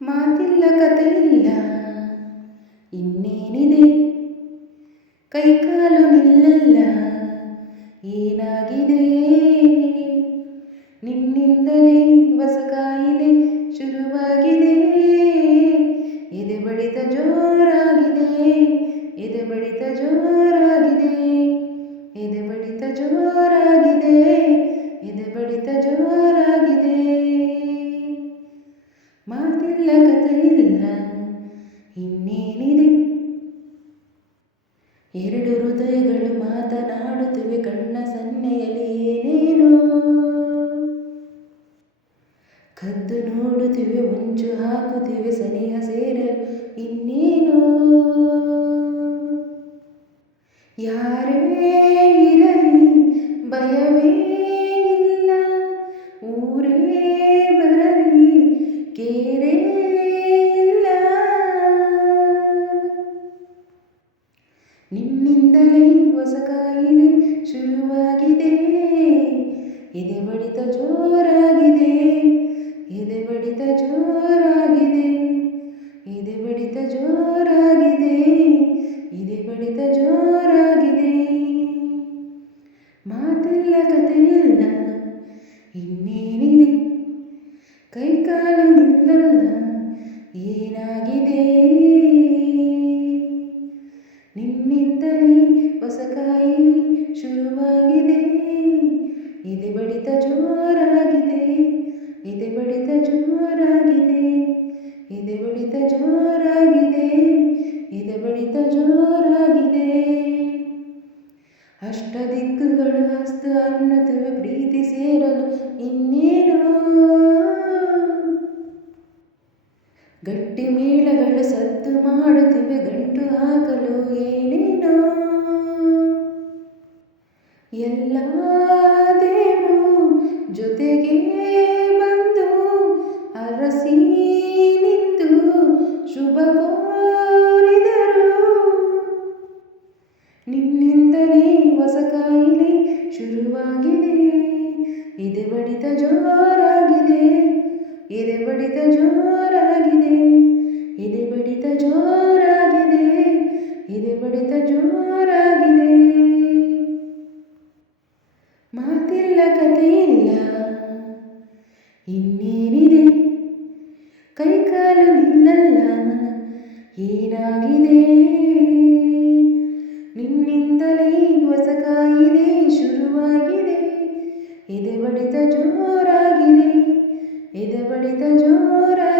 ಮಾತಿಲ್ಲ ಕಥೆಯಿಲ್ಲ ಇನ್ನೇನಿದೆ, ಕೈಕಾಲು ನಿಲ್ಲಲ್ಲ ಏನಾಗಿದೆ, ನಿನ್ನಿಂದಲೇ ಹೊಸ ಕಾಯಿಲೆ ಶುರುವಾಗಿದೆ, ಎದೆ ಬಡಿತ ಜೋರಾಗಿದೆ, ಎದೆ ಬಡಿತ ಜೋರಾಗಿದೆ, ಎದೆ ಬಡಿತ ಜೋರಾಗಿದೆ, ಎದೆ ಬಡಿತ ಜೋರಾಗಿದೆ. ಮಾತಿಲ್ಲ ಕಥೆಯಿಲ್ಲ ಇನ್ನೇನಿದೆ, ಎರಡು ಹೃದಯಗಳು ಮಾತನಾಡುತ್ತಿವೆ ಕಣ್ಣ ಸನ್ನೆಯಲ್ಲಿ ಏನೇನೋ, ಕದ್ದು ನೋಡುತ್ತಿವೆ ಹೊಂಚು ಹಾಕುತ್ತಿವೆ ಸನಿಹ ಸೇರಲು ಇನ್ನೇನೋ. ಯಾರೇ ಇರಲಿ ಭಯವೇ ಇಲ್ಲ, ಊರೇ ಬರಲಿ ಕೇರೇ ಇಲ್ಲ, ನಿನ್ನಿಂದಲೇ ಹೊಸ ಕಾಯಿಲೆ ಶುರುವಾಗಿದೆ, ಎದೆ ಬಡಿತ ಜೋರಾಗಿದೆ, ಎದೆ ಬಡಿತ ಜೋರಾಗಿದೆ, ಎದೆ ಬಡಿತ ಜೋರಾಗಿದೆ, ಎದೆ ಬಡಿತ ಜೋರಾಗಿದೆ. ಮಾತಿಲ್ಲ ಕಥೆಯಿಲ್ಲ ಇನ್ನೇನಿದೆ, ಕೈಕಾಲು ನಿಲ್ಲಲ್ಲ ಏನಾಗಿದೆ, ನಿನ್ನಿಂದಲೇ ಹೊಸ ಕಾಯಿಲೆ ಶುರುವಾಗಿದೆ, ಎದೆ ಬಡಿತ ಜೋರಾಗಿದೆ, ಎದೆ ಬಡಿತ ಜೋರಾಗಿದೆ, ಎದೆ ಬಡಿತ ಜೋರಾಗಿದೆ, ಎದೆ ಬಡಿತ ಜೋರಾಗಿದೆ. ಅಷ್ಟದಿಕ್ಕುಗಳು ಅಸ್ತು ಅನ್ನುತ್ತವೆ ಪ್ರೀತಿ ಸೇರಲು ಇನ್ನೇನೋ, ಗಟ್ಟಿ ಮೇಳಗಳು ಸದ್ದು ಮಾಡುತ್ತಿವೆ ಗಂಟು ಹಾಕಲು ಏನೇನೋ, ಎಲ್ಲ ದೇವರು ಜೊತೆಗೆ ಬಂದು ಅರಸಿ ನಿಂತು ಶುಭ ಕೋರಿದರು, ನಿನ್ನಿಂದಲೇ ಹೊಸ ಕಾಯಿಲೆ ಶುರುವಾಗಿದೆ, ಎದೆ ಬಡಿತ ಜೋರಾಗಿದೆ, ಎದೆ ಬಡಿತ ಜೋರಾಗಿದೆ, ಎದೆ ಬಡಿತ ಜೋರಾಗಿದೆ, ಎದೆ ಬಡಿತ ಜೋರಾಗಿದೆ. ಮಾತಿಲ್ಲ ಕಥೆಯಿಲ್ಲ ಇನ್ನೇನಿದೆ, ಕೈಕಾಲು ನಿಲ್ಲಲ್ಲ ಏನಾಗಿದೆ, ನಿನ್ನಿಂದಲೇ ಹೊಸ ಕಾಯಿಲೆ ಶುರುವಾಗಿದೆ, ಎದೆ ಬಡಿತ ಜೋರಾಗಿದೆ, ಎದೆ ಬಡಿತ ಜೋರಾಗಿದೆ.